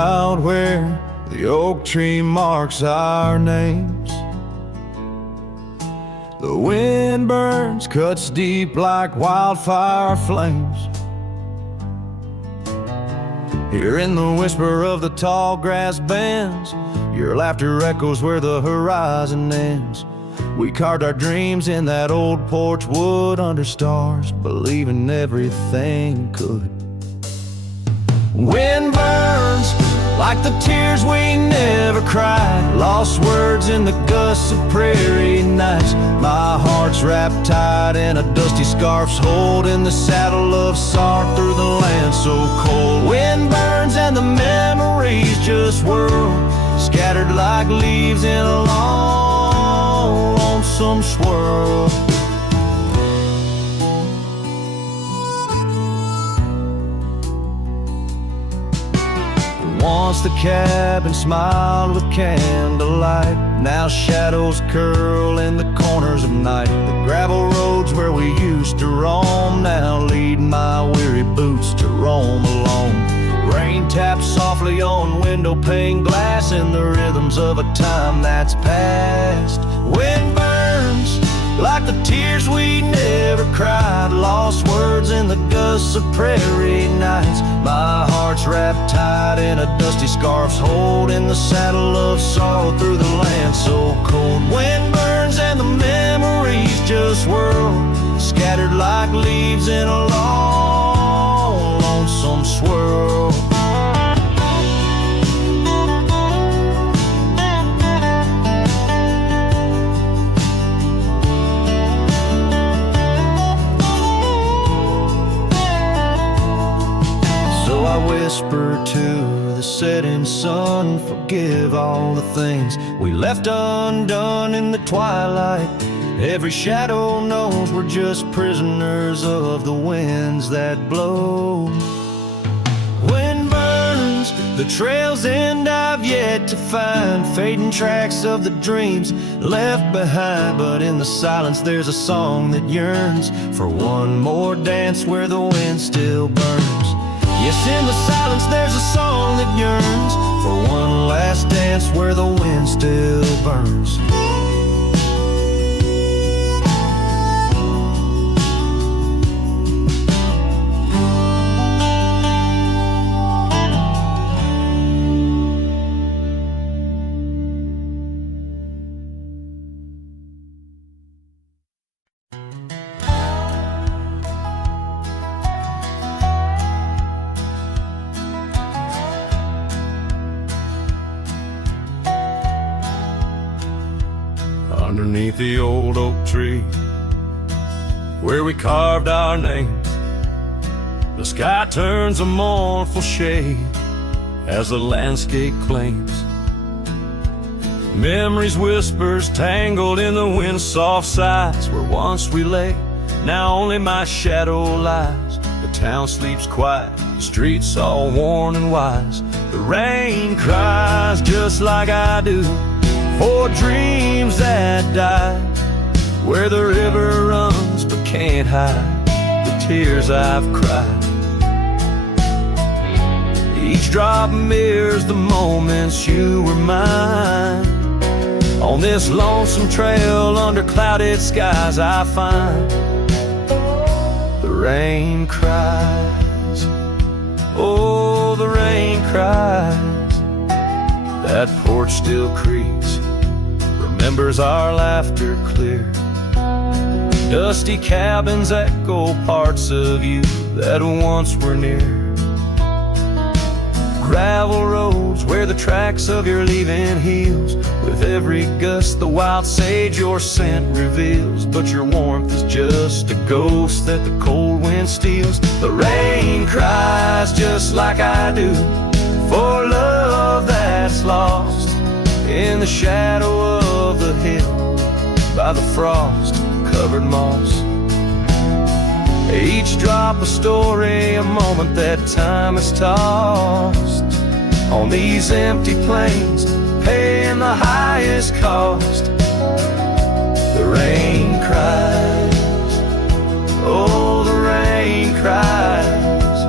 out where the oak tree marks our names. The wind burns, cuts deep like wildfire flames. Hearing the whisper of the tall grass bends, your laughter echoes where the horizon ends. We carved our dreams in that old porch wood under stars, believing everything could. Wind burns like the tears we never cried, lost words in the gusts of prairie nights. My heart's wrapped tight in a dusty scarf's holding the saddle of sorrow through the land so cold. Wind burns and the memories just whirl, scattered like leaves in a long, lonesome swirl. Once the cabin smiled with candlelight, now shadows curl in the corners of night. The gravel roads where we used to roam now lead my weary boots to roam alone. Rain taps softly on window pane glass in the rhythms of a time that's past. Wind burns like the tears we never cried, lost words in the gusts of prairie nights. My heart's wrapped tight in a dusty scarf's holding the saddle of sorrow through the land so cold. Wind burns and the memories just whirl, scattered like leaves in a long, lonesome swirl. I whisper to the setting sun, forgive all the things we left undone in the twilight. Every shadow knows we're just prisoners of the winds that blow. Wind burns, the trails end I've yet to find, fading tracks of the dreams left behind. But in the silence there's a song that yearns for one more dance where the wind still burns. Yes, in the silence there's a song that yearns for one last dance where the wind still burns. Underneath the old oak tree where we carved our names, the sky turns a mournful shade as the landscape claims. Memories whispers tangled in the wind's soft sighs, where once we lay, now only my shadow lies. The town sleeps quiet, the streets all worn and wise. The rain cries just like I do for dreams that die, where the river runs but can't hide the tears I've cried. Each drop mirrors the moments you were mine. On this lonesome trail under clouded skies I find the rain cries, oh the rain cries. That porch still creaks, remembers our laughter clear. Dusty cabins echo parts of you that once were near. Gravel roads where the tracks of your leaving heals. With every gust the wild sage your scent reveals. But your warmth is just a ghost that the cold wind steals. The rain cries just like I do for love that's lost in the shadow of the hill by the frost-covered moss. Each drop a story, a moment that time has tossed on these empty plains, paying the highest cost. The rain cries, oh the rain cries.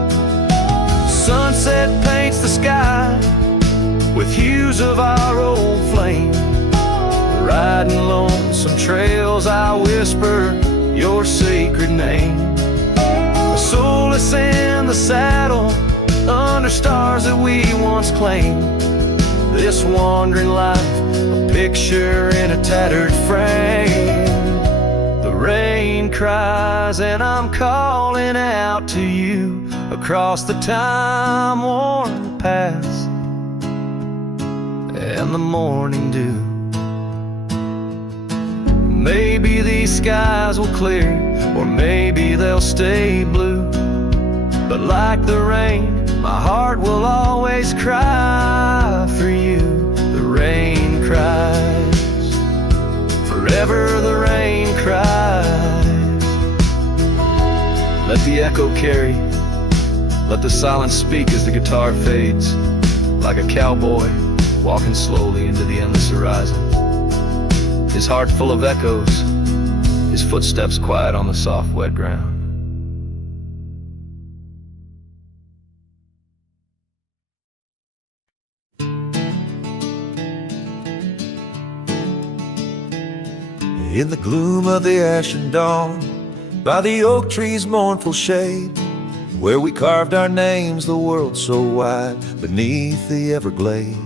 Sunset paints the sky trails I whisper your sacred name. Soulless in the saddle, under stars that we once claimed. This wandering life, a picture in a tattered frame. The rain cries and I'm calling out to you across the time-worn paths and the morning dew. Maybe these skies will clear, or maybe they'll stay blue. But like the rain, my heart will always cry for you. The rain cries, forever the rain cries. Let the echo carry, let the silence speak as the guitar fades, like a cowboy walking slowly into the endless horizon. His heart full of echoes, his footsteps quiet on the soft, wet ground. In the gloom of the ashen dawn, by the oak tree's mournful shade, where we carved our names, the world so wide, beneath the everglade.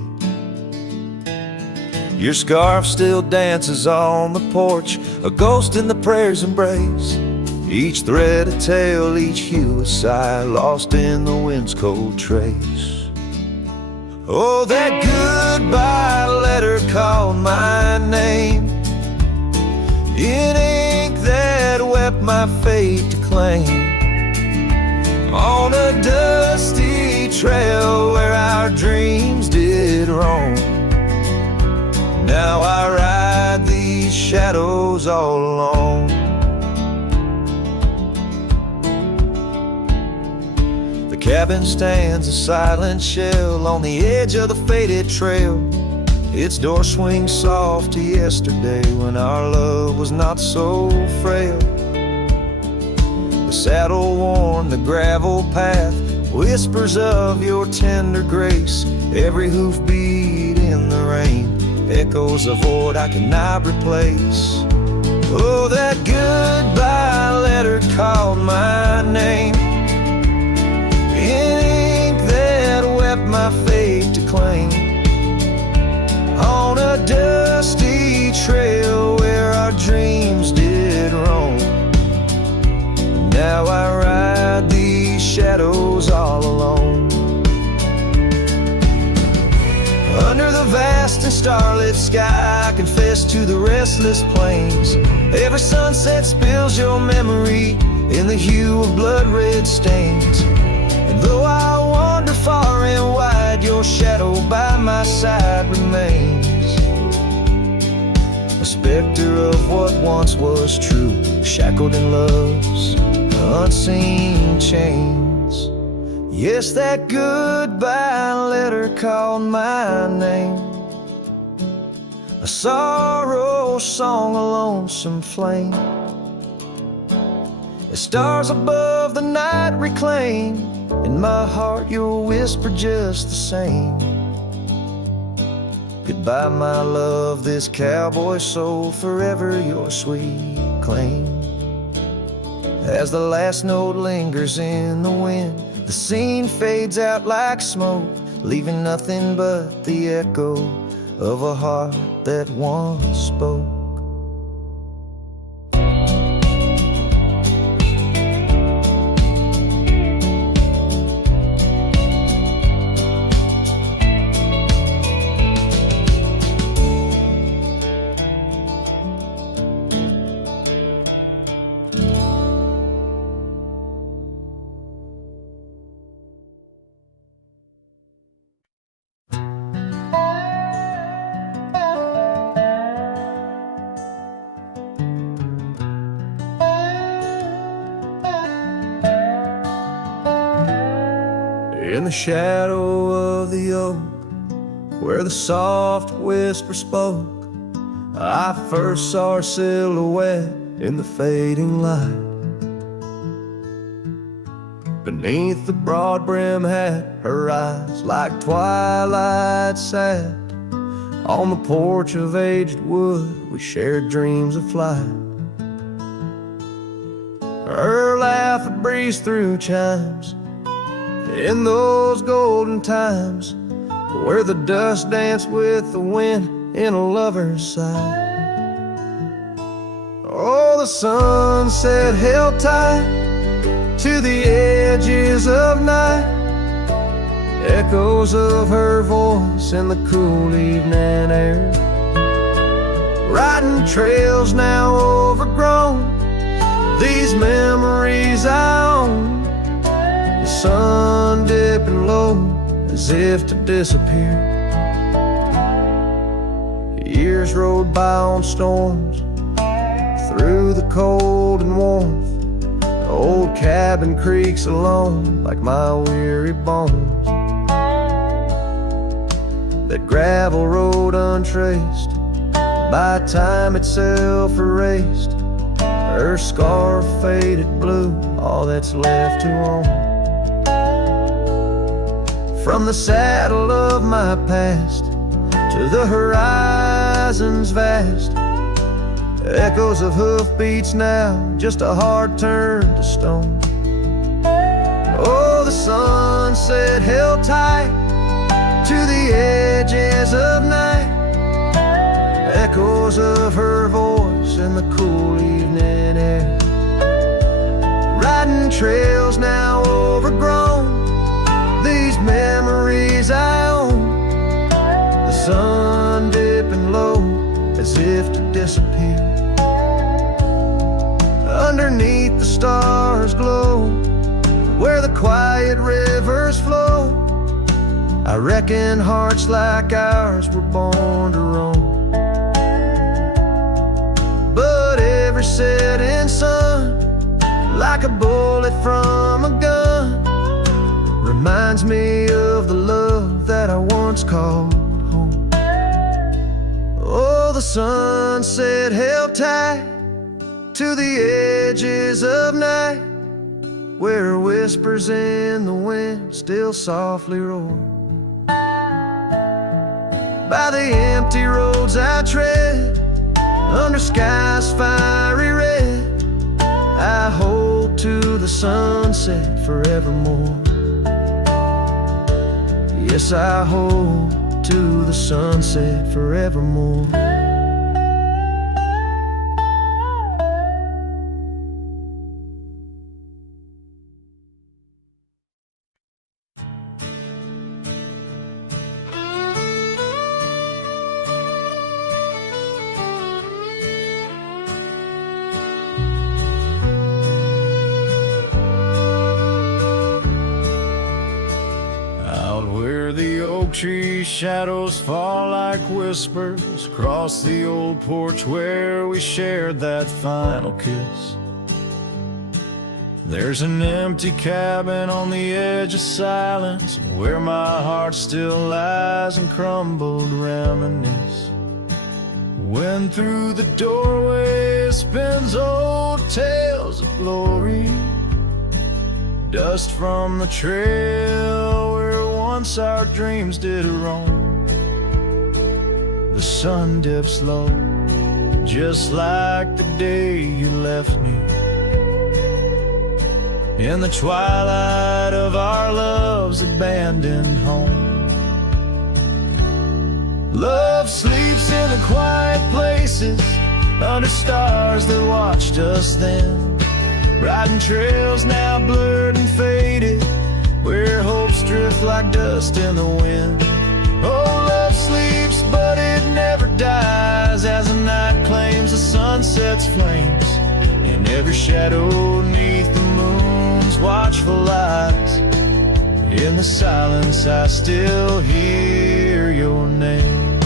Your scarf still dances on the porch, a ghost in the prayer's embrace. Each thread a tale, each hue a sigh, lost in the wind's cold trace. Oh, that goodbye letter called my name, in ink that wept my fate to claim. On a dusty trail where our dreams did roam, now I ride these shadows all alone. The cabin stands a silent shell on the edge of the faded trail. Its door swings soft to yesterday when our love was not so frail. The saddle worn, the gravel path whispers of your tender grace. Every hoofbeat in the rain echoes a void I cannot replace. Oh, that goodbye letter called my name, in ink that wept my fate to claim. On a dusty trail where our dreams did roam, now I ride these shadows all alone. Under the vast and starlit sky, I confess to the restless plains. Every sunset spills your memory in the hue of blood-red stains. And though I wander far and wide, your shadow by my side remains, a specter of what once was true, shackled in love's unseen chains. Yes, that goodbye letter called my name, a sorrow song, a lonesome flame. As stars above the night reclaim, in my heart your whisper just the same. Goodbye, my love, this cowboy soul, forever your sweet claim. As the last note lingers in the wind, the scene fades out like smoke, leaving nothing but the echo of a heart that once spoke. In the shadow of the oak, where the soft whisper spoke, I first saw her silhouette in the fading light. Beneath the broad brim hat, her eyes like twilight sat. On the porch of aged wood, we shared dreams of flight. Her laugh would breeze through chimes in those golden times where the dust danced with the wind in a lover's sight. Oh, the sunset held tight to the edges of night, echoes of her voice in the cool evening air. Riding trails now overgrown, these memories I own. The sun dipping low as if to disappear. Years rode by on storms, through the cold and warmth. The old cabin creaks alone like my weary bones. That gravel road untraced, by time itself erased. Her scarf faded blue, all that's left to own. From the saddle of my past to the horizons vast, echoes of hoofbeats now, just a heart turned to stone. Oh, the sunset held tight to the edges of night, echoes of her voice in the cool evening air. Riding trails now overgrown, these memories I own. The sun dipping low as if to disappear. Underneath the stars glow, where the quiet rivers flow, I reckon hearts like ours were born to roam. But every setting sun, like a bullet from a gun, reminds me of the love that I once called home. Oh, the sunset held tight to the edges of night, where whispers in the wind still softly roar. By the empty roads I tread, under skies fiery red, I hold to the sunset forevermore. Yes, I hold to the sunset forevermore. Tree shadows fall like whispers across the old porch where we shared that final kiss. There's an empty cabin on the edge of silence where my heart still lies and crumbled reminisce. When through the doorway spins old tales of glory, dust from the trail where once our dreams did roam. The sun dips low, just like the day you left me, in the twilight of our love's abandoned home. Love sleeps in the quiet places, under stars that watched us then, riding trails now blurred and faded, where hopes drift like dust in the wind. Oh, love sleeps, but it never dies, as the night claims the sunset's flames, in every shadow neath the moon's watchful eyes. In the silence I still hear your name.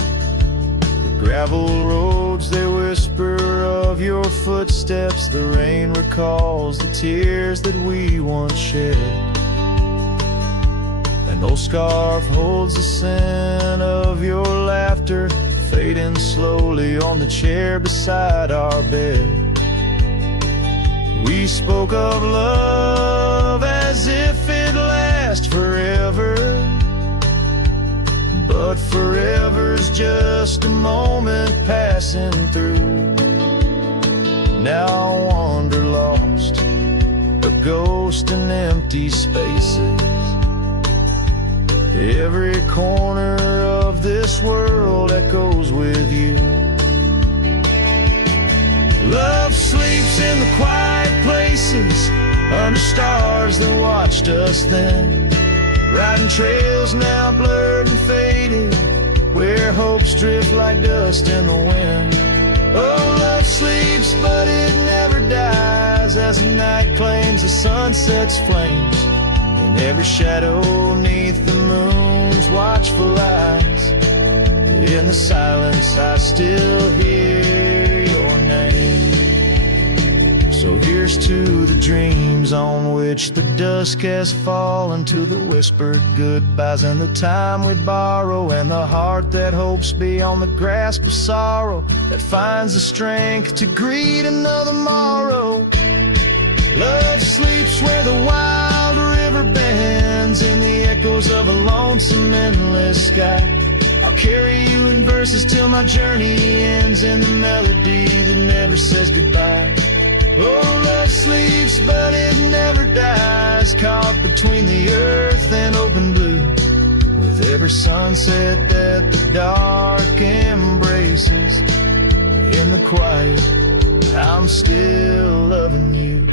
The gravel roads, they whisper of your footsteps, the rain recalls the tears that we once shed. An old scarf holds the scent of your laughter, fading slowly on the chair beside our bed. We spoke of love as if it lasts forever, but forever was just a moment passing through. Now I wander lost, a ghost in empty spaces. Every corner of this world echoes with you. Love sleeps in the quiet places, under stars that watched us then, riding trails now blurred and faded, where hopes drift like dust in the wind. Oh, love sleeps, but it never dies, as the night claims the sunset's flames, and every shadow neath the moon's watchful eyes. In the silence I still hear your name. So here's to the dreams on which the dusk has fallen, to the whispered goodbyes and the time we borrow, and the heart that hopes beyond the grasp of sorrow, that finds the strength to greet another morrow. Love sleeps where the wild river bends, in the echoes of a lonesome endless sky. I'll carry you in verses till my journey ends, in the melody that never says goodbye. Oh, love sleeps, but it never dies, caught between the earth and open blue, with every sunset that the dark embraces. In the quiet, I'm still loving you.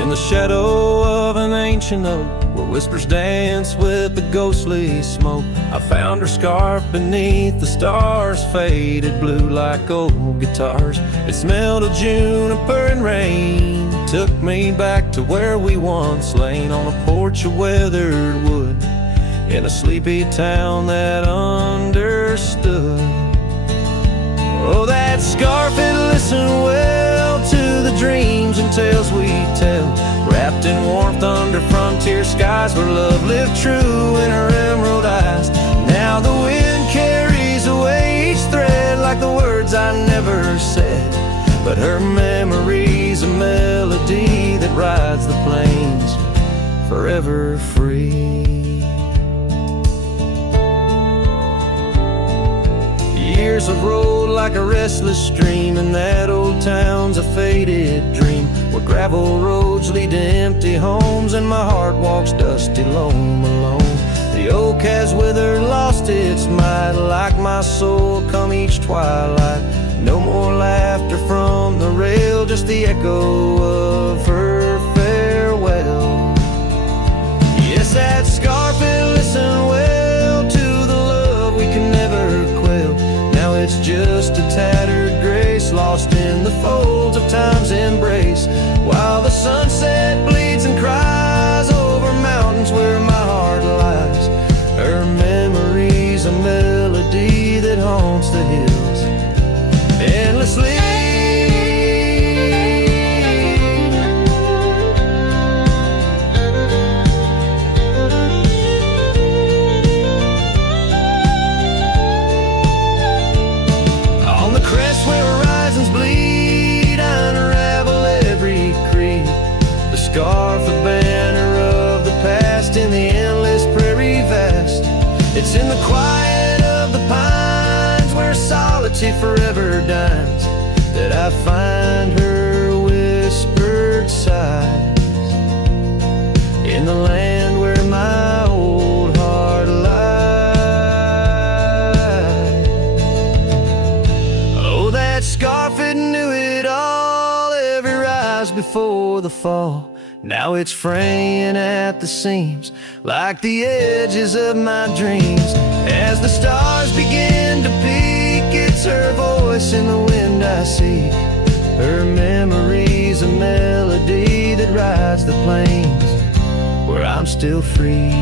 In the shadow of an ancient oak, where whispers dance with the ghostly smoke, I found her scarf beneath the stars, faded blue like old guitars. It smelled of juniper and rain, took me back to where we once lain, on a porch of weathered wood, in a sleepy town that understood. Oh, that scarf, it listened well to the dreams and tales we tell, wrapped in warmth under frontier skies, where love lived true in her emerald eyes. Now the wind carries away each thread, like the words I never said, but her memory's a melody that rides the plains forever free. Years have rolled like a restless stream, and that old town's a faded dream, where gravel roads lead to empty homes, and my heart walks dusty lone alone. The oak has withered, lost its might, like my soul come each twilight. No more laughter from the rail, just the echo of her farewell. Yes, that scarf, it listened well to the love we can never quell. Now it's just a tattered grace, lost in the folds of time's embrace, while the sunset bleeds and cries over mountains where my heart lies. Her memory's a melody that haunts the hills endlessly. Scarf, a banner of the past, in the endless prairie vast. It's in the quiet of the pines, where solitude forever dines, that I find her whispered sighs. In the land where my old heart lies. Oh, that scarf, it knew it all, every rise before the fall. Now it's fraying at the seams, like the edges of my dreams. As the stars begin to peak, it's her voice in the wind I seek. Her memory's a melody that rides the plains where I'm still free.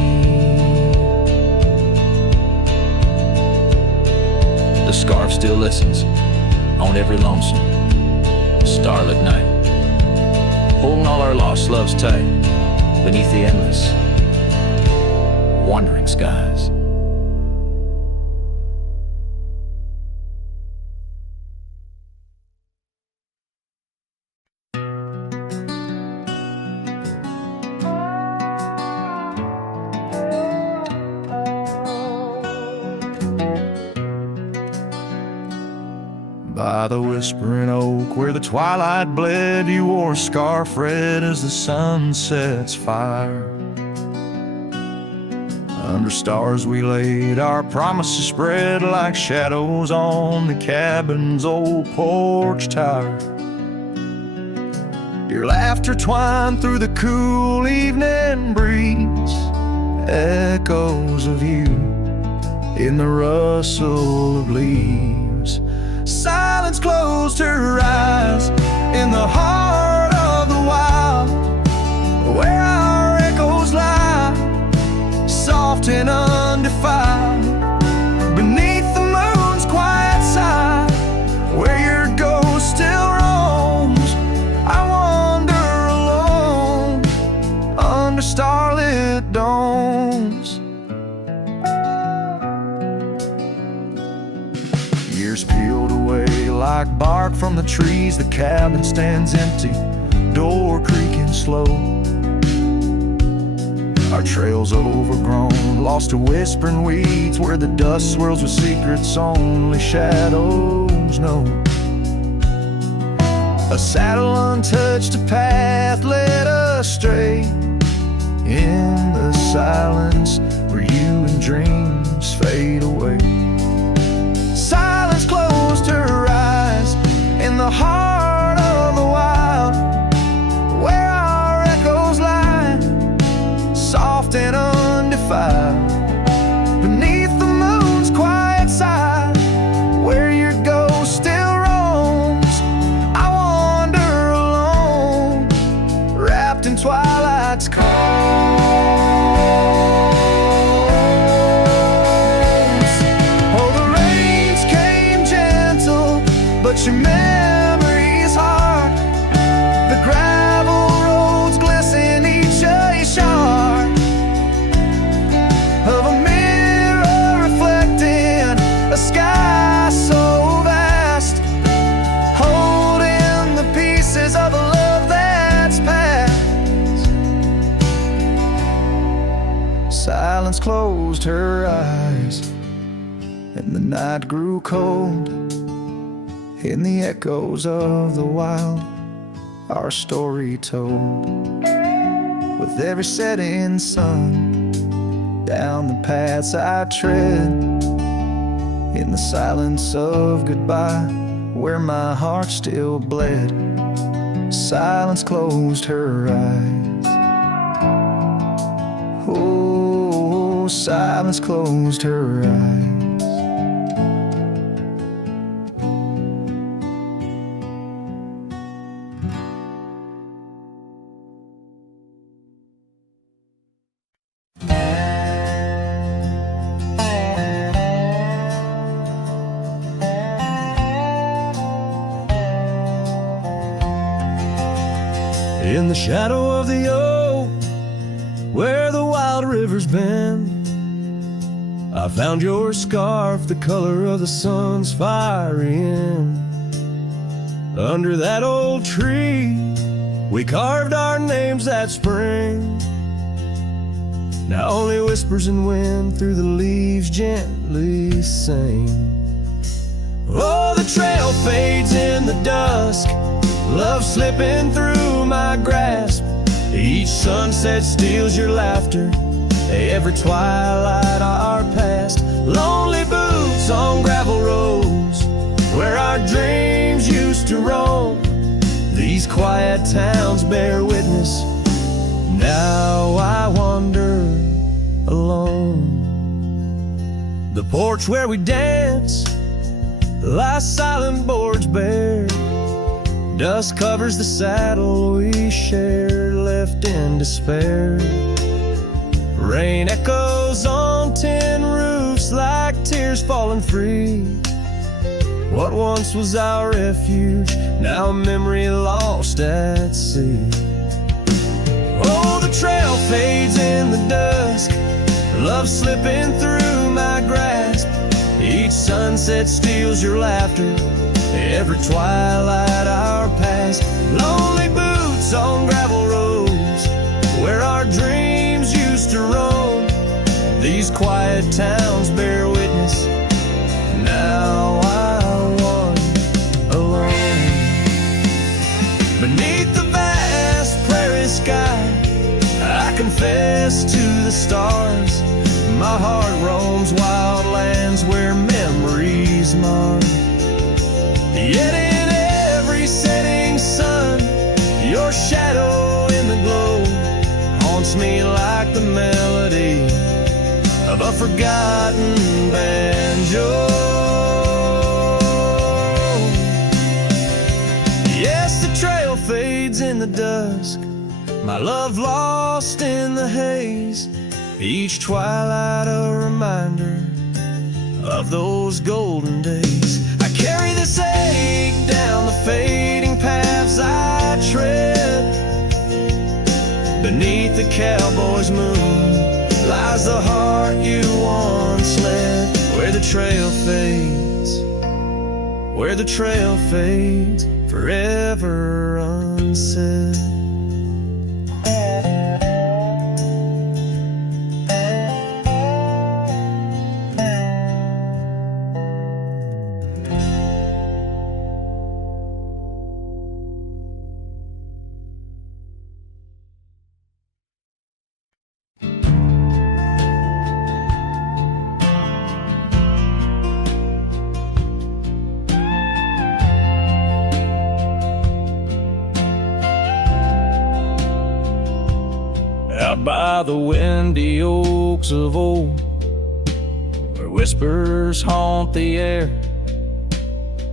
scarf still listens on every lonesome starlit night, holding all our lost loves tight beneath the endless wandering skies. By the whispering oak where the twilight bled, you wore a scarf red as the sun sets fire. Under stars we laid our promises spread like shadows on the cabin's old porch tower. Your laughter twined through the cool evening breeze, echoes of you in the rustle of leaves. Silence closed her eyes in the heart of the wild, where our echoes lie, soft and undefiled, beneath the moon's quiet side, where your ghost still roams. I wander alone under starlit domes. Years peeled away like bark from the trees, the cabin stands empty, door creaking slow. Our trails overgrown, lost to whispering weeds, where the dust swirls with secrets only shadows know. A saddle untouched, a path led astray, in the silence where you and dreams fade away. Silence closed her eyes in the heart of the wild, where our echoes lie, soft and undefiled, beneath the moon's quiet side, where your ghost still roams. I wander alone, wrapped in twilight's calm. But your memory's hard. The gravel roads glisten, each a shard of a mirror reflecting a sky so vast, holding the pieces of a love that's past. Silence closed her eyes, and the night grew cold. In the echoes of the wild, our story told. With every setting sun, down the paths I tread, in the silence of goodbye, where my heart still bled. Silence closed her eyes. Oh, silence closed her eyes. In the shadow of the oak, where the wild river's bend, I found your scarf, the color of the sun's fiery end. Under that old tree, we carved our names that spring. Now only whispers and wind through the leaves gently sing. Oh, the trail fades in the dusk, love slipping through my grasp. Each sunset steals your laughter, every twilight our past. Lonely boots on gravel roads, where our dreams used to roam. These quiet towns bear witness, now I wander alone. The porch where we dance lies silent, boards bare. Dust covers the saddle we shared, left in despair. Rain echoes on tin roofs like tears falling free. what once was our refuge, now a memory lost at sea. Oh, the trail fades in the dusk, love slipping through my grasp. Each sunset steals your laughter, every twilight our past. Lonely boots on gravel roads, where our dreams used to roam. These quiet towns bear witness, now I wander alone. Beneath the vast prairie sky, I confess to the stars, my heart roams wild lands where memories mar. Yet in every setting sun, your shadow in the glow haunts me like the melody of a forgotten banjo. Yes, the trail fades in the dusk, my love lost in the haze. Each twilight a reminder of those golden days. I carry this ache down the fading paths I tread. Beneath the cowboy's moon lies the heart you once led. Where the trail fades, where the trail fades, forever unsaid. Out by the windy oaks of old, where whispers haunt the air,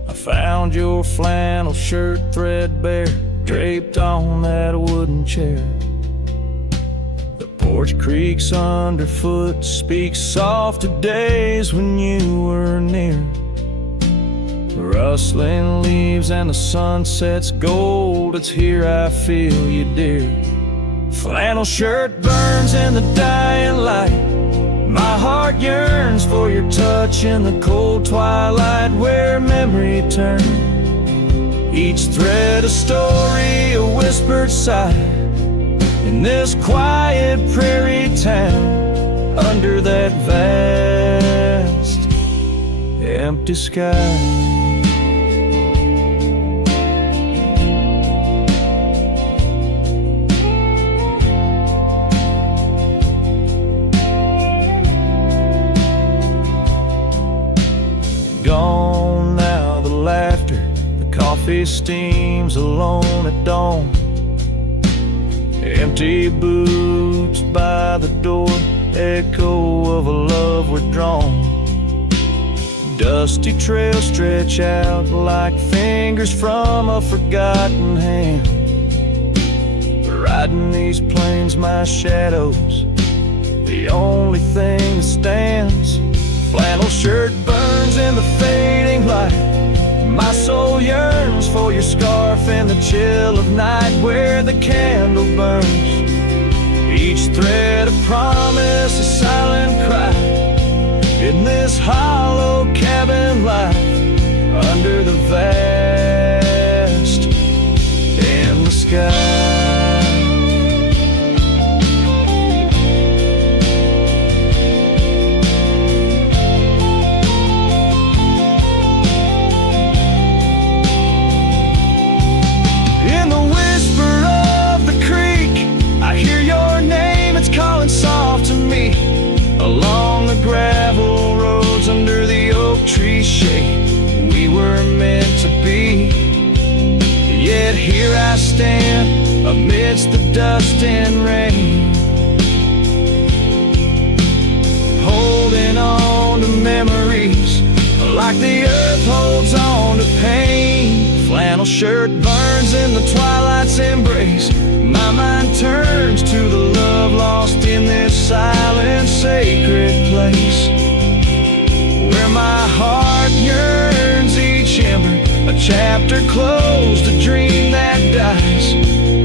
I found your flannel shirt threadbare, draped on that wooden chair. The porch creaks underfoot, speaks soft of days when you were near. Rustling leaves and the sunset's gold, it's here I feel you, dear. Flannel shirt burns in the dying light, my heart yearns for your touch in the cold twilight where memory turned. Each thread a story, a whispered sigh, in this quiet prairie town, under that vast empty sky. Gone now the laughter, the coffee steams alone at dawn. Empty boots by the door, echo of a love withdrawn. Dusty trails stretch out like fingers from a forgotten hand. Riding these plains, my shadow's the only thing that stands. Flannel shirt burns in the fading light, my soul yearns for your scarf in the chill of night where the candle burns. Each thread a promise, a silent cry, in this hollow cabin life, under the vast endless sky. Soft to me along the gravel roads under the oak tree shade, we were meant to be. Yet here I stand amidst the dust and rain, holding on to memories like the earth holds on to pain. Flannel shirt burns in the twilight's embrace, my mind turns to the love lost in this silent, sacred place, where my heart yearns each chapter closed, a dream that dies.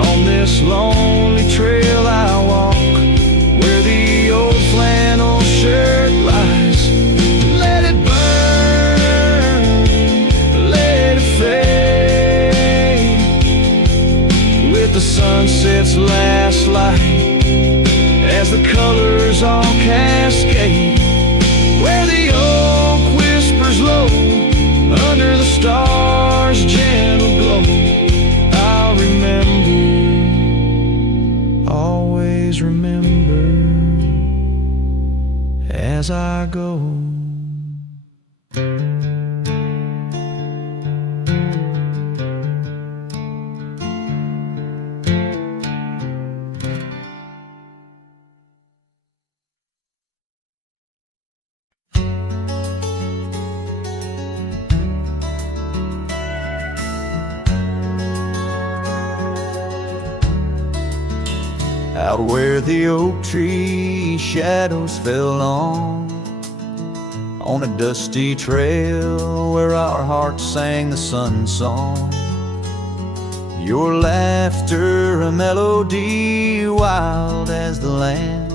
On this lonely trail I walk, where the old flannel shirt lies. Let it burn, let it fade, with the sunset's last light, as the colors all cascade. Where the oak whispers low, under the stars' gentle glow. I'll remember, always remember, as I go. Out where the oak tree shadows fell on a dusty trail where our hearts sang the sun song. Your laughter a melody wild as the land.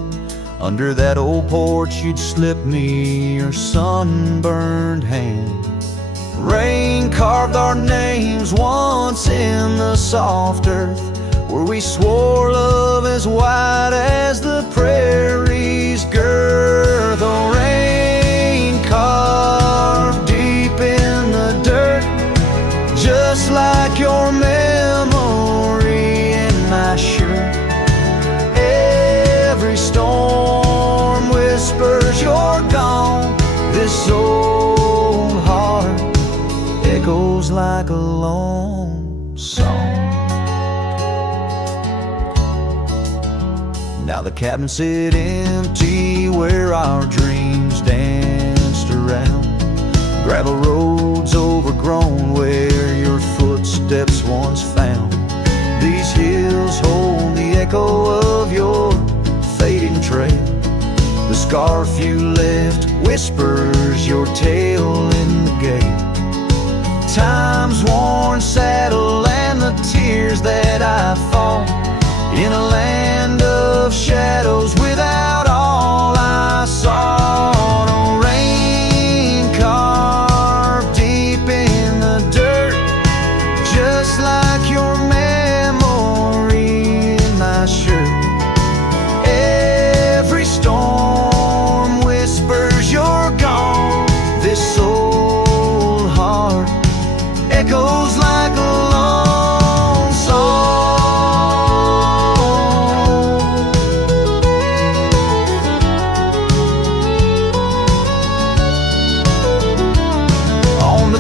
Under that old porch you'd slip me your sunburned hand. Rain carved our names once in the soft earth, where we swore love as wide as the prairie's girth. Oh, rain carved deep in the dirt, just like your memory in my shirt. Every storm whispers you're gone. This old heart echoes like a lone song. Now the cabin sit empty where our dreams danced around. Gravel roads overgrown where your footsteps once found. These hills hold the echo of your fading trail. The scarf you left whispers your tale in the gate. Time's worn saddle and the tears that I fought in a land of shadows without all I saw. No rain carved deep in the dirt, just like your memory in my shirt. Every storm whispers you're gone. This old heart echoes like a lone song.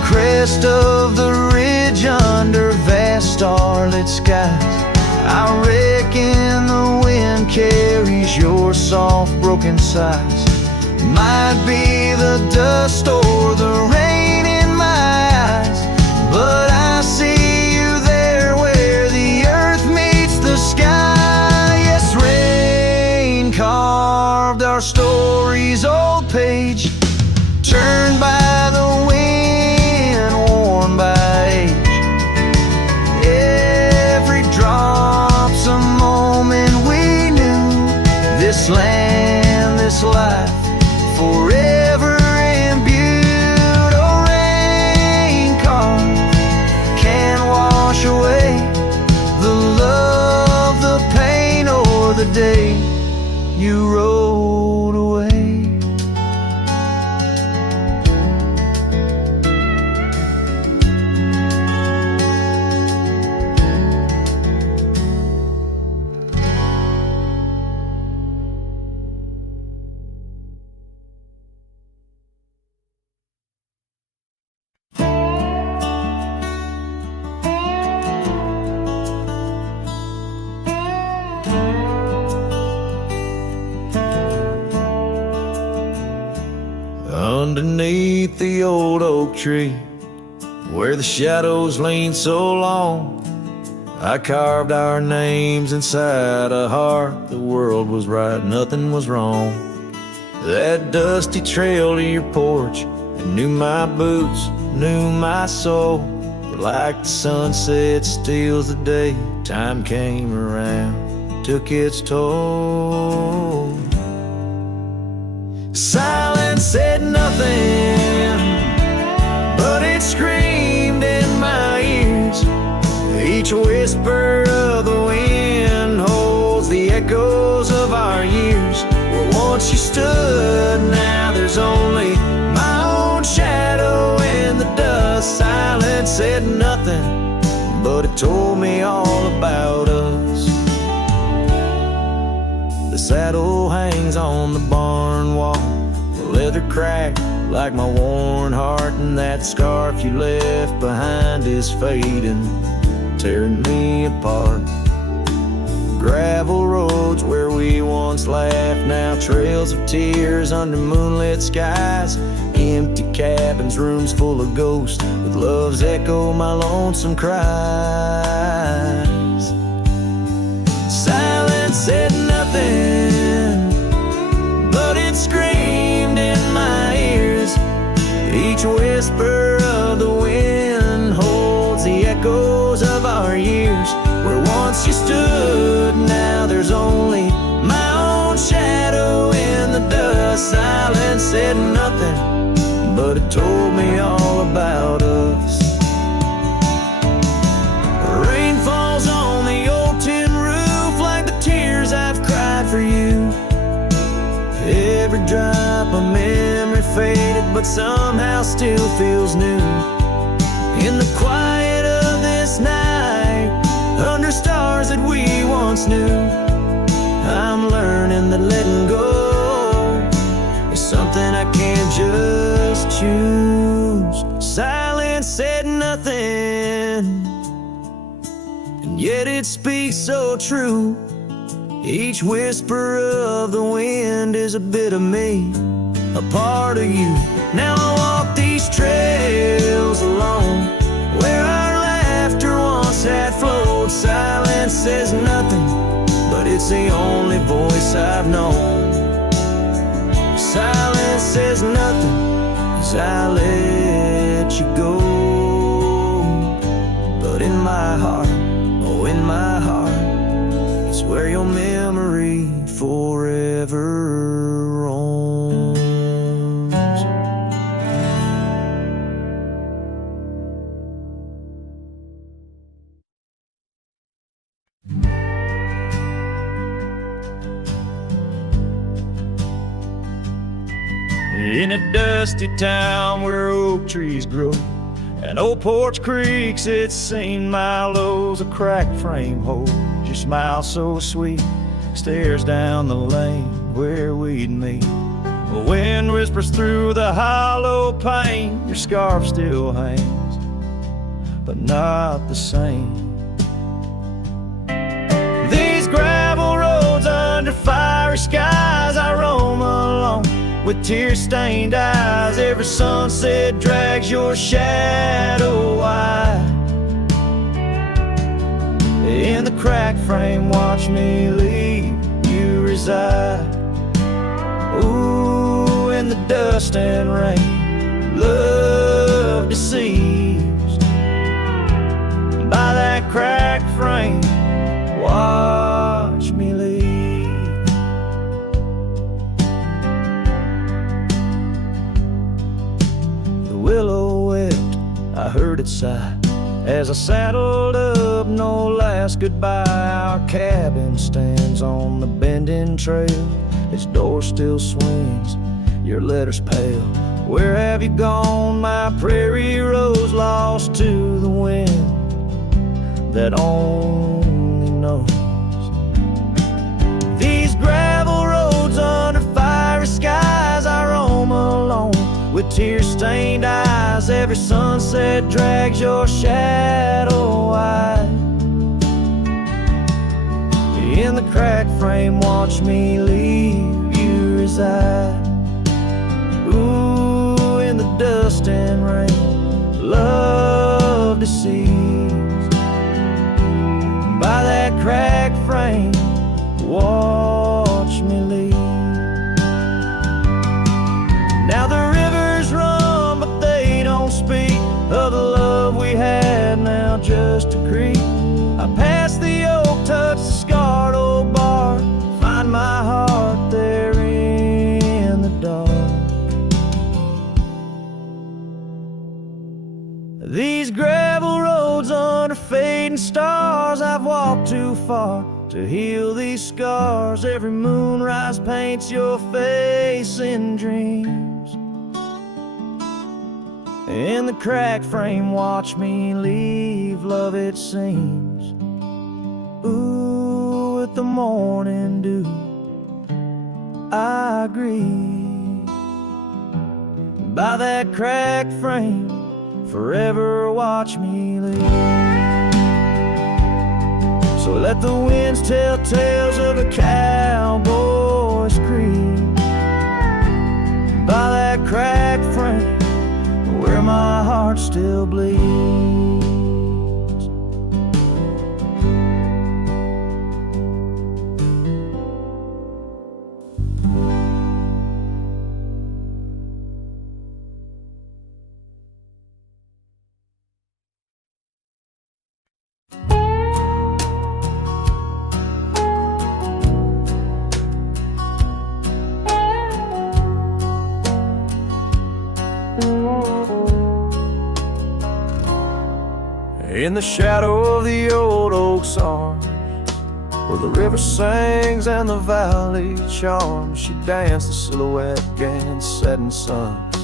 Crest of the ridge under vast starlit skies, I reckon the wind carries your soft broken sighs. Might be the dust or the rain in my eyes, but I see you there where the earth meets the sky. Yes, rain carved our story's old page, turned by the wind, by age. Every drop's a moment we knew. This land, this life, forever imbued. Oh, rain carved can't wash away the love, the pain, or the day you rode away. Underneath the old oak tree, where the shadows lean so long, I carved our names inside a heart. The world was right, nothing was wrong. That dusty trail to your porch, it knew my boots, knew my soul. But like the sunset steals the day, time came around, took its toll. Silence said nothing, but it screamed in my ears. Each whisper of the wind holds the echoes of our years. Where once you stood, now there's only my own shadow in the dust. Silence said nothing, but it told me all about us. The saddle hangs on the barn wall, the leather cracked like my worn heart, and that scarf you left behind is fading, tearing me apart. Gravel roads where we once laughed, now trails of tears under moonlit skies. Empty cabins, rooms full of ghosts, with love's echo, my lonesome cries. Silence said nothing, but it screamed in my ears. Each whisper of the wind holds the echoes of our years. Where once you stood, now there's only my own shadow in the dust. Silence said nothing, but it told me all about us. Rain falls on the old tin roof like the tears I've cried for you. Every drop of memory faded, but somehow still feels new. In the quiet of this night, under stars that we once knew, I'm learning that letting go is something I can't just choose. Silence said nothing, and yet it speaks so true. Each whisper of the wind is a bit of me, a part of you. Now I walk these trails alone, where our laughter once had flowed. Silence says nothing, but it's the only voice I've known. Silence says nothing as I let you go. But in my heart, oh in my heart, it's where your memory forever roams. In a dusty town where oak trees grow and old porch creaks, it's seen my lows. A cracked frame holds your smile so sweet, stares down the lane where we'd meet. The wind whispers through the hollow pane, your scarf still hangs, but not the same. These gravel roads under fiery skies, I roam alone with tear-stained eyes. Every sunset drags your shadow wide. In the cracked frame, watch me leave, you reside. Ooh, in the dust and rain, love deceives. By that cracked frame, watch me leave. The willow wept, I heard it sigh as I saddled up, no last goodbye. Our cabin stands on the bending trail, its door still swings, your letters pale. Where have you gone, my prairie rose, lost to the wind that only knows? These gravel roads under fiery skies, I roam alone with tear-stained eyes. Every sunset drags your shadow wide. In the cracked frame, watch me leave, you reside. Ooh, in the dust and rain, love deceives. By that cracked frame, watch me leave. Now the rivers run, but they don't speak of the love we had fading stars, I've walked too far to heal these scars. Every moonrise paints your face in dreams. In the cracked frame, watch me leave, love it seems. Ooh, with the morning dew, I agree. By that cracked frame, forever watch me leave. So let the winds tell tales of a cowboy's creed. By that cracked frame, where my heart still bleeds. In the shadow of the old oak's arms, where the river sings and the valley charms, she danced the silhouette against setting suns.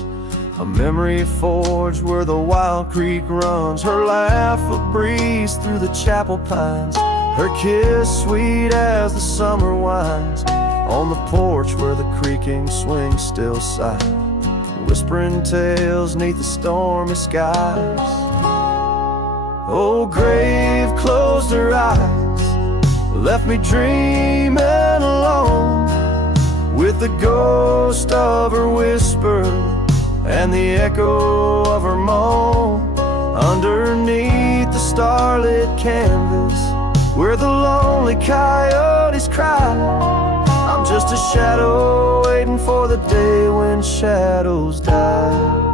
A memory forged where the wild creek runs, her laugh a breeze through the chapel pines, her kiss sweet as the summer winds, on the porch where the creaking swings still sigh, whispering tales neath the stormy skies. Oh, grave closed her eyes, left me dreaming alone, with the ghost of her whisper and the echo of her moan. Underneath the starlit canvas, where the lonely coyotes cry, I'm just a shadow waiting for the day when shadows die.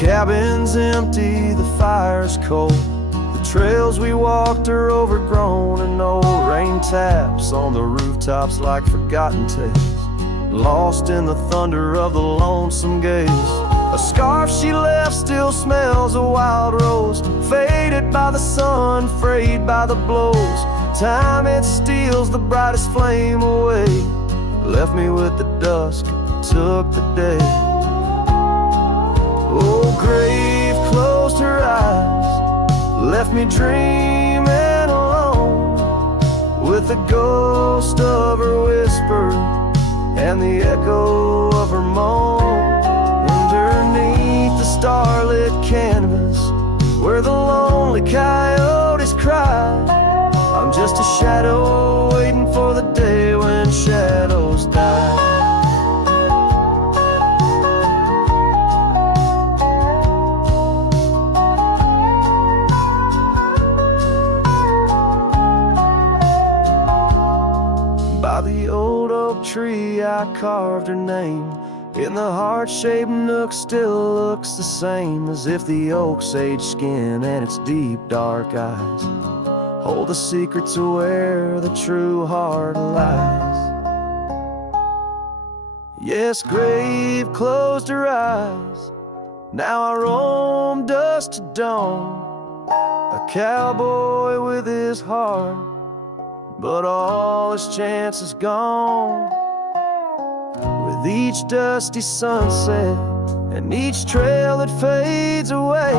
Cabin's empty, the fire's cold, the trails we walked are overgrown, and old rain taps on the rooftops like forgotten tales, lost in the thunder of the lonesome gaze. A scarf she left still smells a wild rose, faded by the sun, frayed by the blows. Time it steals the brightest flame away, left me with the dusk, took the day. Oh, grave closed her eyes, left me dreaming alone, with the ghost of her whisper and the echo of her moan. Underneath the starlit canvas, where the lonely coyotes cry, I'm just a shadow waiting for the day when shadows die. Tree I carved her name, in the heart-shaped nook still looks the same, as if the oak's aged skin and its deep dark eyes hold the secret to where the true heart lies. Yes, grave closed her eyes, now I roam dusk to dawn, a cowboy with his heart, but all his chance is gone. With each dusty sunset and each trail that fades away,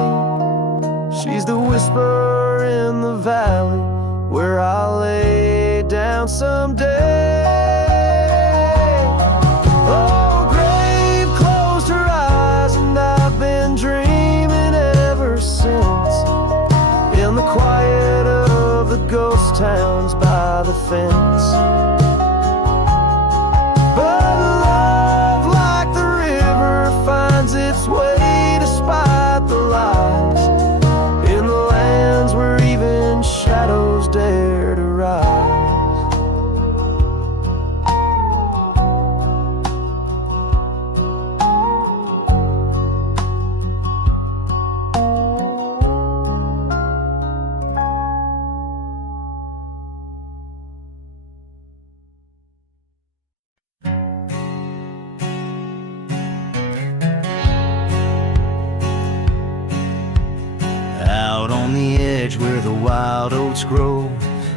she's the whisper in the valley where I'll lay down someday. Oh, grave closed her eyes, and I've been dreaming ever since, in the quiet of the ghost towns by the fence. But love, like the river, finds its way despite the lies, in the lands where even shadows dare to rise. ledge where the wild oats grow.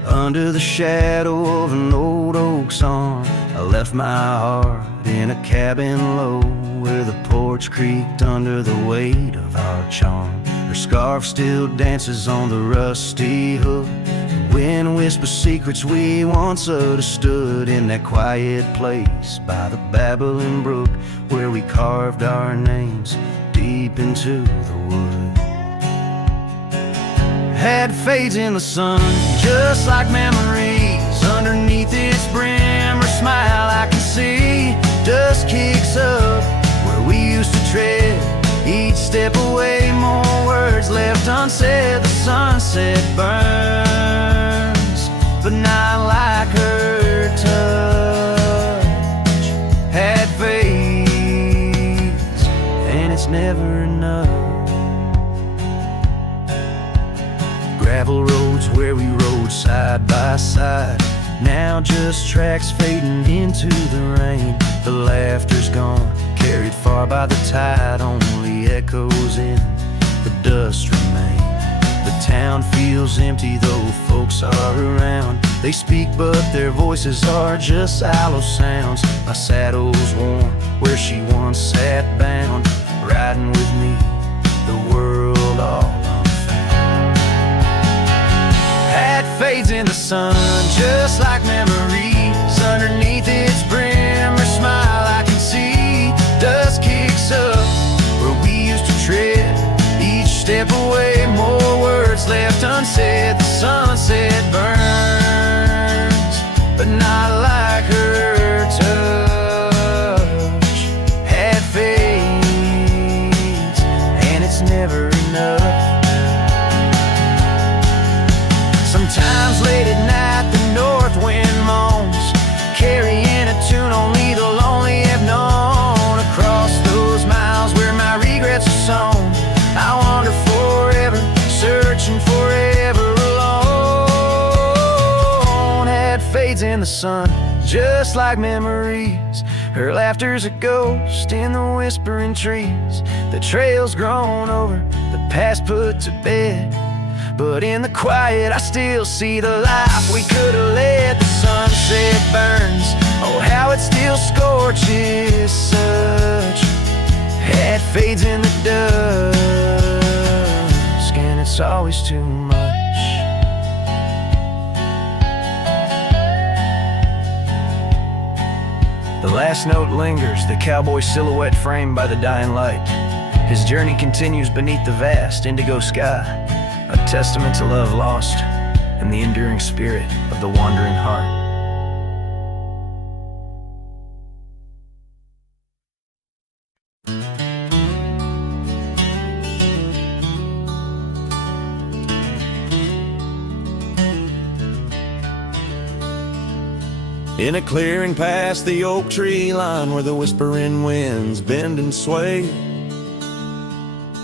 Under the shadow of an old oak's arm, I left my heart in a cabin low, where the porch creaked under the weight of our charm. Her scarf still dances on the rusty hook. The wind whispers secrets we once understood, in that quiet place by the babbling brook, where we carved our names deep into the wood. Had fades in the sun, just like memories. Underneath its brim, her smile I can see. Dust kicks up where we used to tread. Each step away, more words left unsaid. The sunset burns, but not like her touch. Had fades, and it's never enough. Gravel roads where we rode side by side, now just tracks fading into the rain. The laughter's gone, carried far by the tide, only echoes in the dust remain. The town feels empty though folks are around. They speak but their voices are just hollow sounds. My saddle's warm where she once sat bound, riding with me the world all unfound. Had fades in the sun, just like memories. Underneath its brim, her smile I can see. Dust kicks up where we used to tread. Each step away, more words left unsaid. The sunset burns, but not like her touch. Had fades, and it's never enough. Sometimes late at night the north wind moans, carrying a tune only the lonely have known. Across those miles where my regrets are sown, I wander forever, searching forever alone. Had fades in the sun, just like memories. Her laughter's a ghost in the whispering trees. The trail's grown over, the past put to bed, but in the quiet I still see the life we could have led. The sunset burns, oh how it still scorches such. Had fades in the dusk, and it's always too much. The last note lingers, the cowboy silhouette framed by the dying light. His journey continues beneath the vast indigo sky, a testament to love lost and the enduring spirit of the wandering heart. In a clearing past the oak tree line, where the whispering winds bend and sway,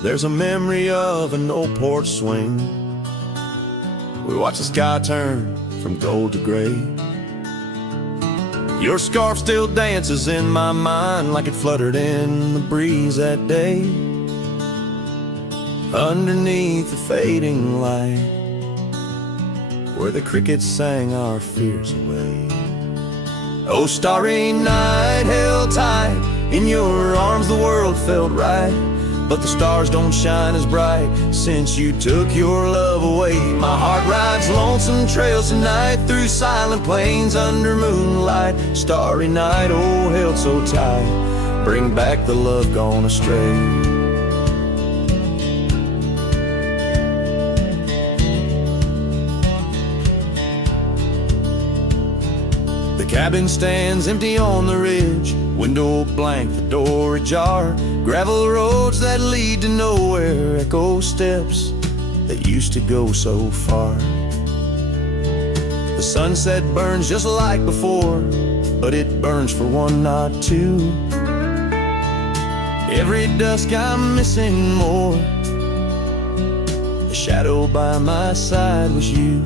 there's a memory of an old porch swing. We watch the sky turn from gold to gray. Your scarf still dances in my mind, like it fluttered in the breeze that day. Underneath the fading light, where the crickets sang our fears away. Oh, starry night, held tight in your arms, the world felt right. But the stars don't shine as bright since you took your love away. My heart rides lonesome trails tonight, through silent plains under moonlight. Starry night, oh held so tight, bring back the love gone astray. The cabin stands empty on the ridge, window blank, the door ajar. Gravel roads that lead to nowhere, echo steps that used to go so far. The sunset burns just like before, but it burns for one, not two. Every dusk I'm missing more. The shadow by my side was you.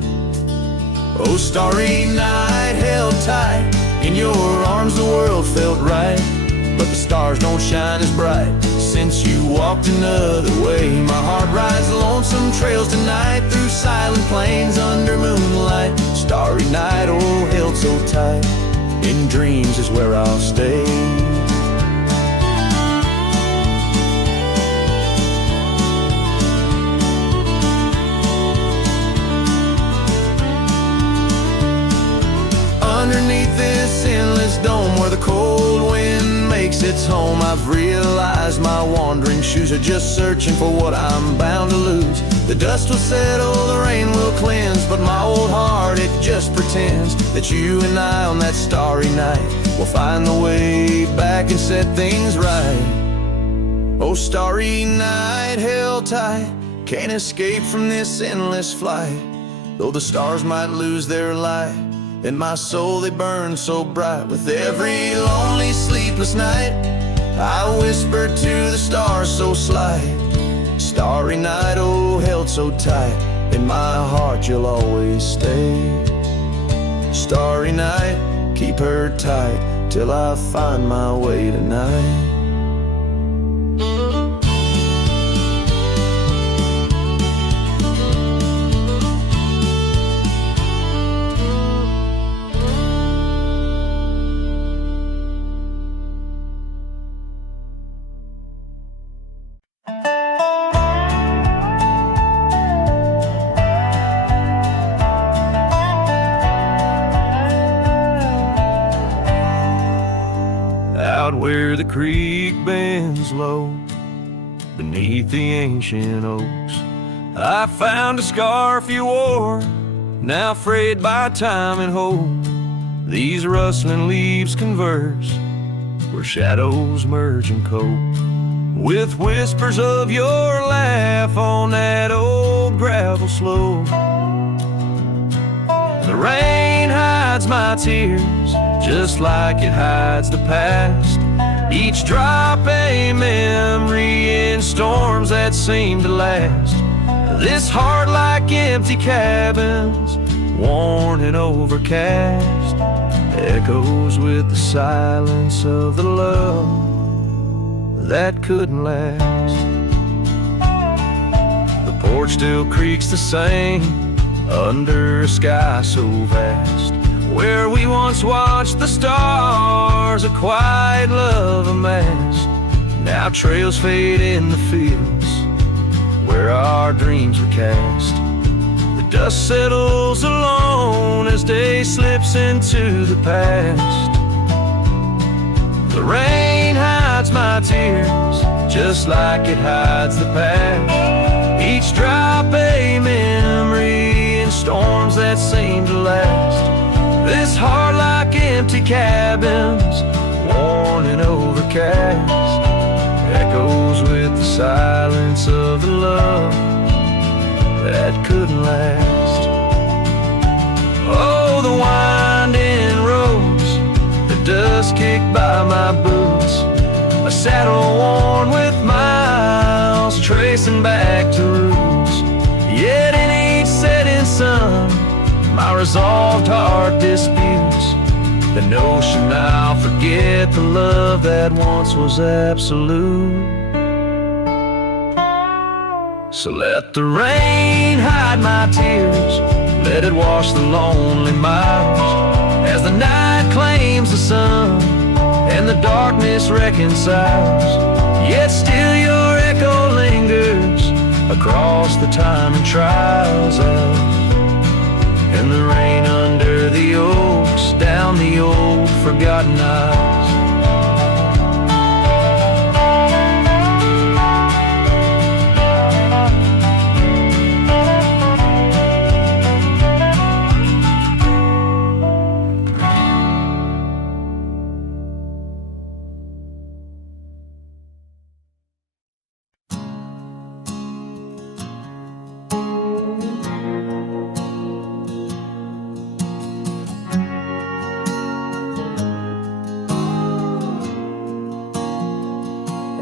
Oh, starry night, held tight in your arms, the world felt right. But the stars don't shine as bright since you walked another way. My heart rides lonesome trails tonight, through silent plains under moonlight. Starry night, oh, held so tight, in dreams is where I'll stay. Underneath this endless dome, where the cold wind makes its home, I've realized my wandering shoes are just searching for what I'm bound to lose. The dust will settle, the rain will cleanse, but my old heart, it just pretends that you and I on that starry night will find the way back and set things right. Oh, starry night, held tight, can't escape from this endless flight. Though the stars might lose their light, in my soul they burn so bright. With every lonely sleepless night, I whisper to the stars so slight. Starry night, oh, held so tight, in my heart you'll always stay. Starry night, keep her tight, till I find my way tonight. Out where the creek bends low, beneath the ancient oaks, I found a scarf you wore, now frayed by time and hope. These rustling leaves converse, where shadows merge and cope, with whispers of your laugh on that old gravel slope. The rain hides my tears, just like it hides the past. Each drop a memory in storms that seem to last. This heart like empty cabins, worn and overcast, echoes with the silence of the love that couldn't last. The porch still creaks the same, under a sky so vast, where we once watched the stars, a quiet love amassed. Now trails fade in the fields, where our dreams were cast. The dust settles alone as day slips into the past. The rain hides my tears, just like it hides the past. Each drop a memory in storms that seem to last. This heart like empty cabins, worn and overcast, echoes with the silence of the love that couldn't last. Oh, the winding roads, the dust kicked by my boots, a saddle worn with miles, tracing back to roots. Yet in each setting sun, my resolved heart disputes the notion I'll forget the love that once was absolute. So let the rain hide my tears, let it wash the lonely miles, as the night claims the sun and the darkness reconciles. Yet still your echo lingers across the time and trials of, and the rain under the oaks, down the old forgotten aisles.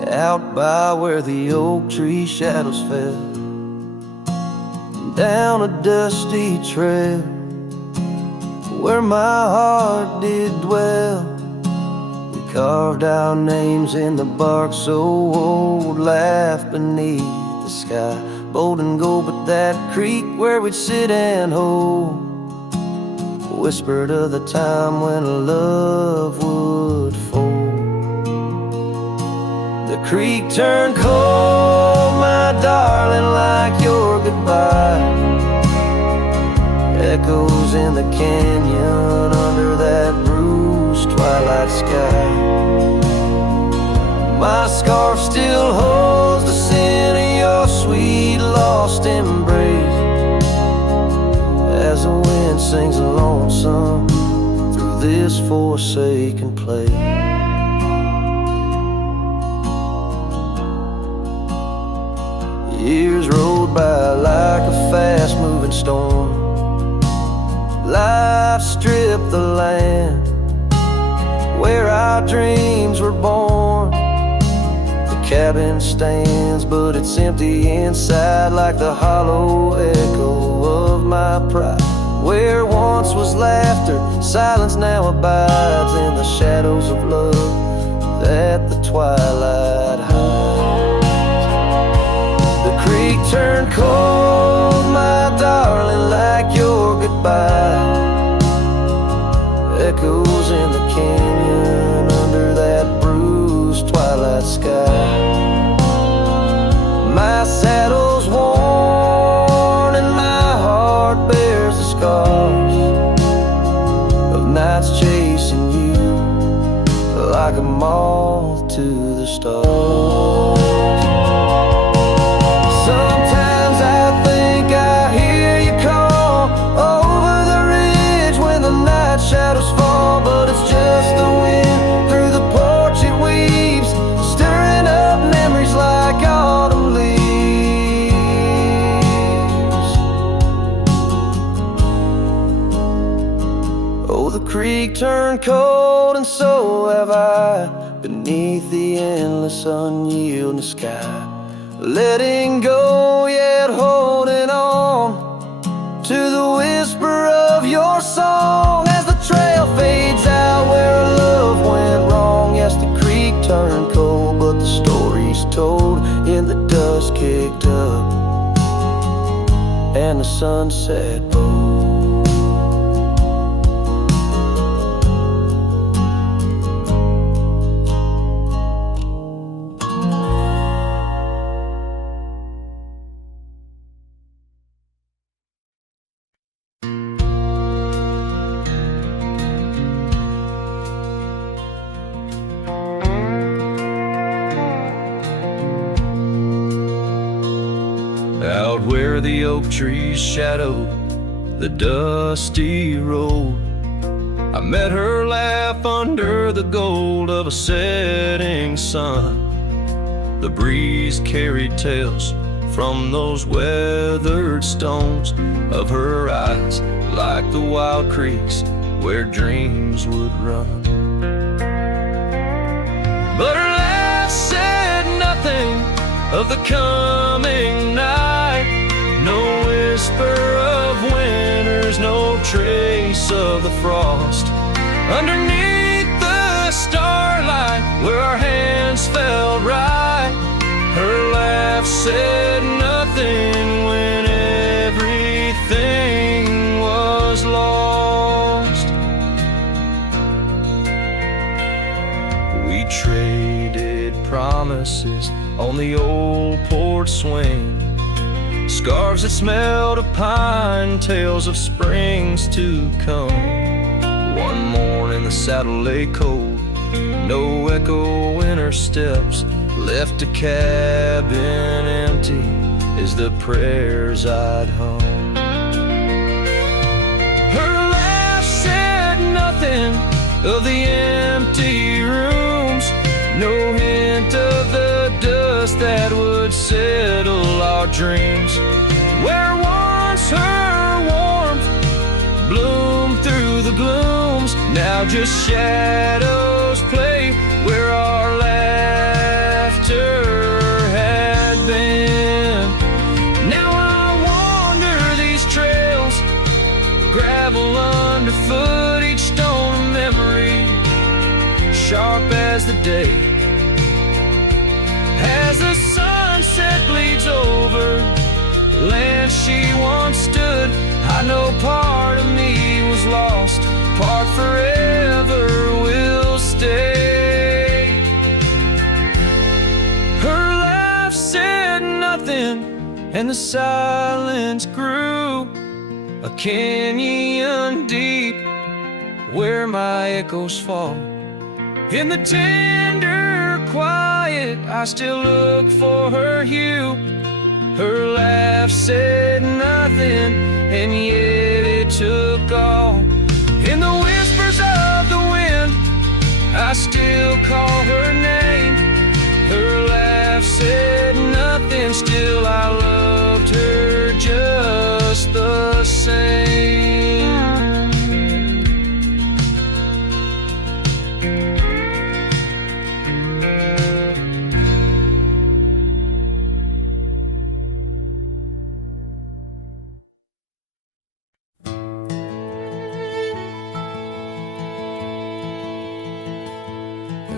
Out by where the oak tree shadows fell, down a dusty trail, where my heart did dwell, we Carved out names in the bark so old, laugh beneath the sky, bold and gold. But that creek where we'd sit and hold whispered of the time when love would fold. The creek turned cold, my darling, like your goodbye. Echoes in the canyon under that bruised twilight sky. My scarf still holds the scent of your sweet lost embrace, as the wind sings a lonesome through this forsaken place. Years rolled by like a fast-moving storm. Life stripped the land where our dreams were born. The cabin stands, but it's empty inside, like the hollow echo of my pride. Where once was laughter, silence now abides in the shadows of love that the twilight hides. The creek turned cold, my darling, like your goodbye. Echoes in the canyon under that bruised twilight sky. My saddle's worn and my heart bears the scars of nights chasing you like a moth to the stars. Sometimes I think I hear you call over the ridge when the night shadows fall, but it's just the wind through the porch it weaves, stirring up memories like autumn leaves. Oh, the creek turned cold, and so have I, beneath the endless unyielding sky. Letting go yet holding on to the whisper of your song, as the trail fades out where love went wrong. Yes, the creek turned cold, but the story's told in the dust kicked up and the sunset bold. Out where the oak trees shadowed the dusty road, I met her laugh under the gold of a setting sun. The breeze carried tales from those weathered stones of her eyes, like the wild creeks where dreams would run. But her laugh said nothing of the coming night, no whisper of winters, no trace of the frost. Underneath the starlight where our hands felt right, her laugh said nothing when everything was lost. We traded promises on the old porch swing, scarves that smelled of pine, tales of springs to come. One morning the saddle lay cold, no echo in her steps, left a cabin empty as the prayers I'd hung. Her laugh said nothing of the empty rooms, no hint of the dust that would settle our dreams. Where once her warmth bloomed through the glooms, now just shadows play where our laughter had been. Now I wander these trails, gravel underfoot, each stone of memory sharp as the day. As the sunset bleeds over land she once stood, I know part of me was lost, part forever will stay. Her laugh said nothing, and the silence grew a canyon deep where my echoes fall. In the tender quiet, I still look for her hue. Her laugh said nothing, and yet it took all. In the whispers of the wind, I still call her name. Her laugh said nothing, still I loved her just the same.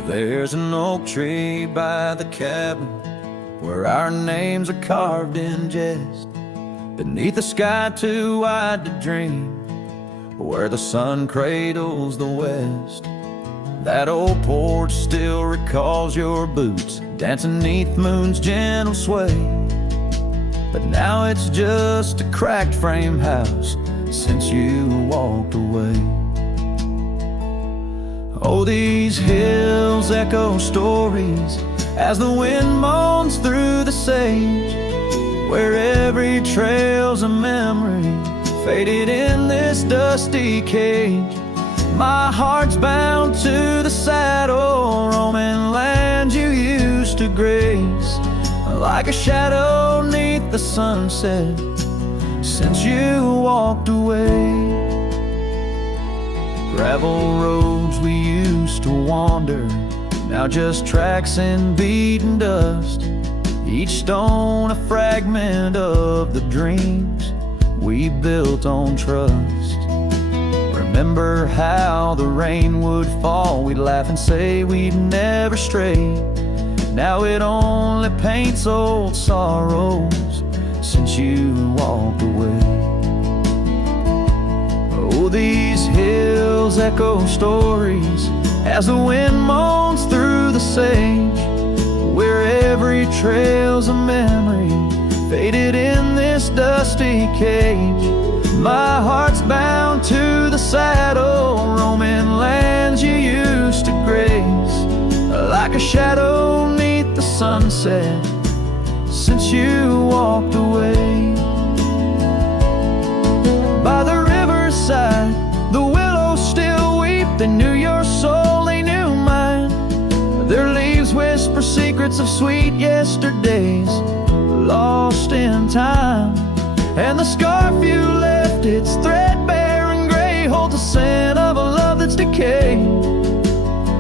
There's an oak tree by the cabin where our names are carved in jest. Beneath a sky too wide to dream, where the sun cradles the west. That old porch still recalls your boots dancing neath moon's gentle sway. But now it's just a cracked frame house since you walked away. Oh, these hills echo stories as the wind moans through the sage, where every trail's a memory faded in this dusty cage. My heart's bound to the saddle, roaming land you used to grace, like a shadow neath the sunset since you walked away. Gravel roads we used to wander, now just tracks and beaten dust. Each stone a fragment of the dreams we built on trust. Remember how the rain would fall, we'd laugh and say we'd never stray. Now it only paints old sorrows since you walked away. Oh, these hills echo stories as the wind moans through the sage, where every trail's a memory faded in this dusty cage. My heart's bound to the saddle, roaming lands you used to grace, like a shadow neath the sunset since you walked away. By the riverside, the willows still weep. They knew your soul, they knew mine. Their leaves whisper secrets of sweet yesterdays lost in time. And the scarf you left, it's threadbare and gray, holds the scent of a love that's decayed,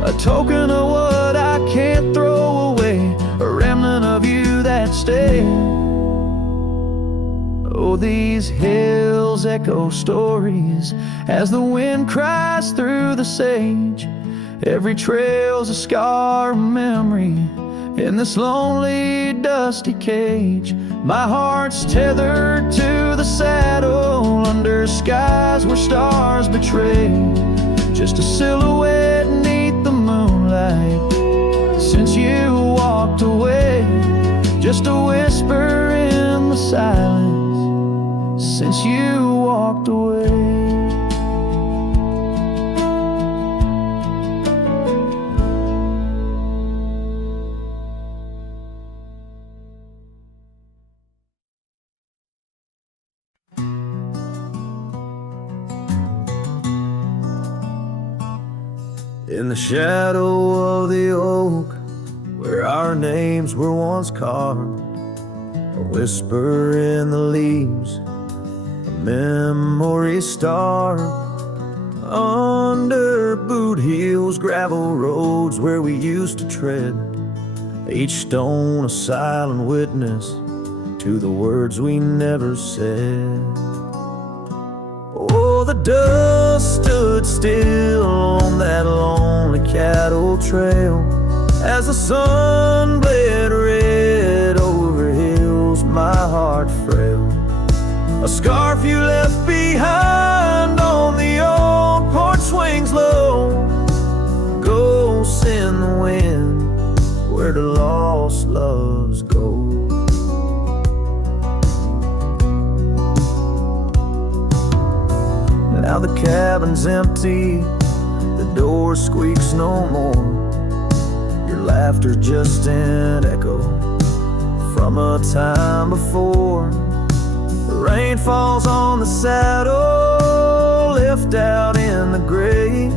a token of what I can't throw away, a remnant of you that stayed. Oh, these hills echo stories as the wind cries through the sage. Every trail's a scar of memory in this lonely, dusty cage. My heart's tethered to the saddle under skies where stars betray, just a silhouette neath the moonlight since you walked away, just a whisper in the silence since you walked away. In the shadow of the oak, where our names were once carved, a whisper in the leaves, a memory star. Under boot heels, gravel roads where we used to tread, each stone a silent witness to the words we never said. Oh, the dust dust stood still on that lonely cattle trail as the sun bled red over hills my heart frail. A scarf you left behind on the old porch swings low. Ghosts in the wind where the lost loves go. Now the cabin's empty, the door squeaks no more. Your laughter just an echo from a time before. The rain falls on the saddle, left out in the gray,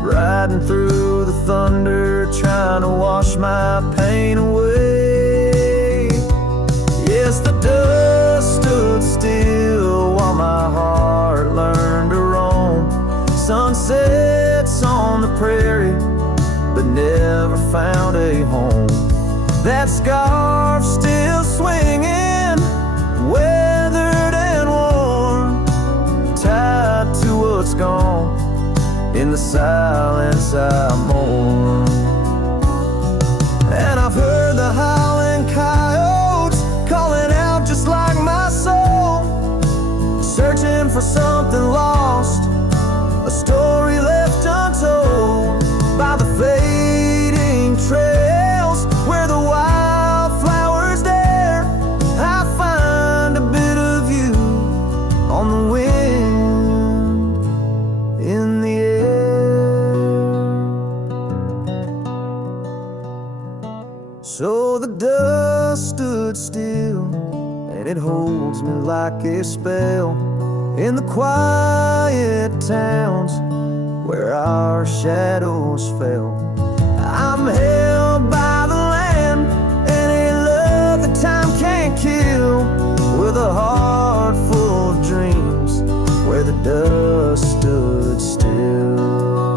riding through the thunder, trying to wash my pain away. Yes, the dust stood still while my heart learned to roam. Sunsets on the prairie, but never found a home. That scarf still swinging, weathered and worn, tied to what's gone. In the silence I mourn. And I've heard the howling coyotes calling out just like my soul, searching for something lost, a story left untold by the fading trails where the wildflowers dare. I find a bit of you on the wind, in the air. So the dust stood still, and it holds me like a spell in the quiet towns where our shadows fell. I'm held by the land and a love that time can't kill, with a heart full of dreams where the dust stood still.